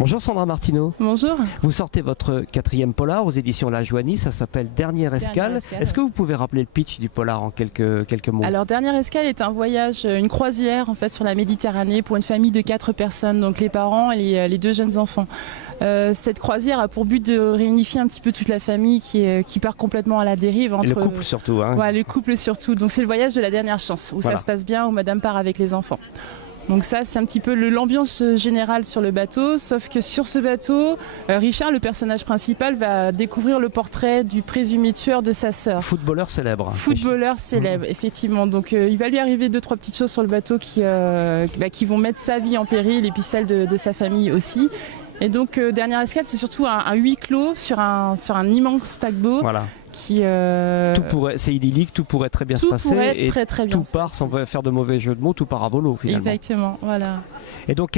Bonjour Sandra Martineau. Bonjour. Vous sortez votre 4e polar aux éditions La Joanie, ça s'appelle Dernière Escale. Est-ce que vous pouvez rappeler le pitch du polar en quelques mots? Alors Dernière Escale est un voyage, une croisière en fait sur la Méditerranée pour une famille de 4 personnes, donc les parents et les 2 jeunes enfants. Cette croisière a pour but de réunifier un petit peu toute la famille qui part complètement à la dérive. Et le couple surtout. Hein. Ouais, le couple surtout. Donc c'est le voyage de la dernière chance où ça se passe bien, où madame part avec les enfants. Donc ça, c'est un petit peu l'ambiance générale sur le bateau, sauf que sur ce bateau, Richard, le personnage principal, va découvrir le portrait du présumé tueur de sa sœur. Footballeur célèbre. Footballeur célèbre, effectivement. Donc il va lui arriver 2-3 petites choses sur le bateau qui vont mettre sa vie en péril et puis celle de sa famille aussi. Et donc Dernière Escale, c'est surtout un huis clos sur un immense paquebot. Voilà. C'est idyllique, tout pourrait très bien se passer et très bien tout part sans faire de mauvais jeux de mots, tout part à volo finalement. Exactement, voilà. Et donc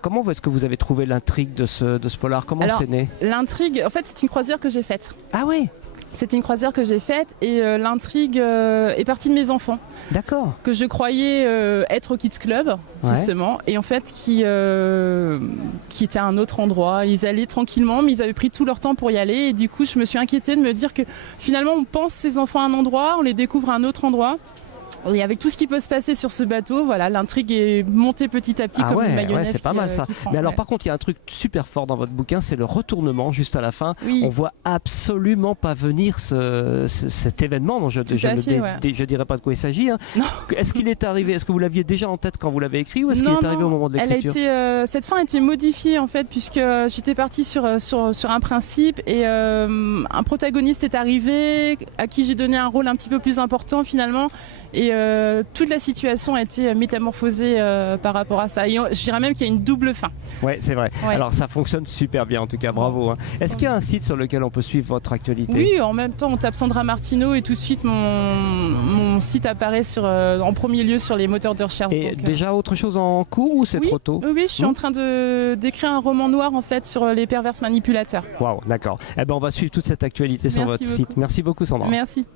comment est-ce que vous avez trouvé l'intrigue de ce polar? Comment c'est né? L'intrigue, en fait c'est une croisière que j'ai faite. Ah oui. C'est une croisière que j'ai faite et l'intrigue est partie de mes enfants. D'accord. Que je croyais être au Kids Club, justement, et en fait qui était à un autre endroit. Ils allaient tranquillement, mais ils avaient pris tout leur temps pour y aller. Et du coup, je me suis inquiétée de me dire que finalement, on pense ces enfants à un endroit, on les découvre à un autre endroit. Et avec tout ce qui peut se passer sur ce bateau, voilà, l'intrigue est montée petit à petit comme une mayonnaise. C'est pas mal ça. Mais alors par contre, il y a un truc super fort dans votre bouquin, c'est le retournement juste à la fin. Oui. On voit absolument pas venir cet événement. Donc je dirais pas de quoi il s'agit. Hein. Est-ce qu'il est arrivé? Est-ce que vous l'aviez déjà en tête quand vous l'avez écrit ou est-ce qu'il est arrivé au moment de l'écriture? Cette fin a été modifiée en fait puisque j'étais partie sur un principe et un protagoniste est arrivé à qui j'ai donné un rôle un petit peu plus important finalement. Et toute la situation a été métamorphosée par rapport à ça. Et je dirais même qu'il y a une double fin. Ouais, c'est vrai. Ouais. Alors ça fonctionne super bien en tout cas, bravo. Hein. Est-ce qu'il y a un site sur lequel on peut suivre votre actualité? Oui, en même temps on tape Sandra Martineau et tout de suite mon site apparaît en premier lieu sur les moteurs de recherche. Et déjà autre chose en cours ou c'est trop tôt? Oui, je suis en train d'écrire un roman noir en fait sur les pervers manipulateurs. Waouh, d'accord. Eh ben on va suivre toute cette actualité sur votre site. Merci beaucoup Sandra. Merci.